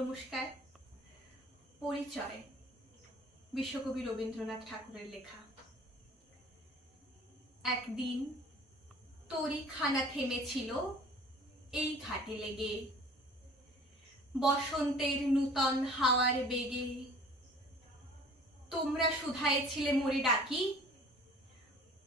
নমস্কার পরিচয় বিশ্বকবি রবীন্দ্রনাথ ঠাকুরের লেখা একদিন তরি খানা থেমেছিল এই ঘাটে লেগে বসন্তের নূতন হাওয়ার বেগে তোমরা ছিলে মরে ডাকি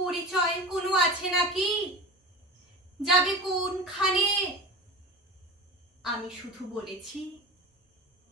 পরিচয় কোনো আছে নাকি যাবে কোনখানে আমি শুধু বলেছি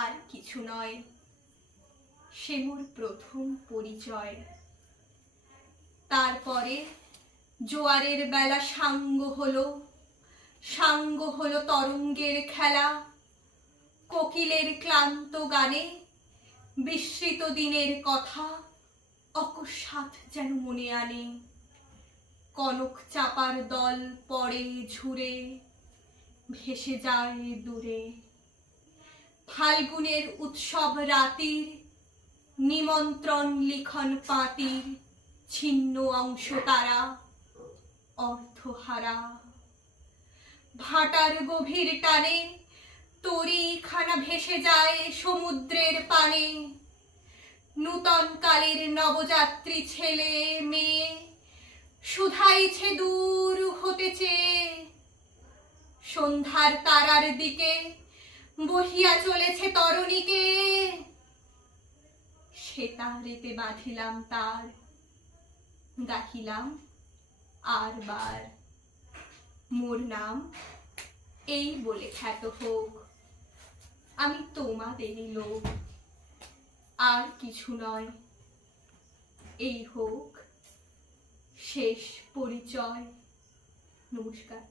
আর কিছু নয় সে প্রথম পরিচয় তারপরে জোয়ারের বেলা সাঙ্গ হলো সাঙ্গ হলো তরঙ্গের খেলা কোকিলের ক্লান্ত গানে বিস্মৃত দিনের কথা অকস্মাৎ যেন মনে আনে কনক চাপার দল পড়ে ঝুরে ভেসে যায় দূরে ফাল্গুনের উৎসব রাতির নিমন্ত্রণ লিখন পাতির ছিন্ন অংশ তারা অর্থহারা ভাটার গভীর টানে তরি খানা ভেসে যায় সমুদ্রের পানে নূতন কালের নবযাত্রী ছেলে মেয়ে শুধাইছে দূর হতে চেয়ে সন্ধ্যার তারার দিকে বহিয়া চলেছে তরণীকে সে তাহারিতে বাঁধিলাম তার গাহিলাম আর বার মোর নাম এই বলে খ্যাত হোক আমি তোমাদেরই লোক আর কিছু নয় এই হোক শেষ পরিচয় নমস্কার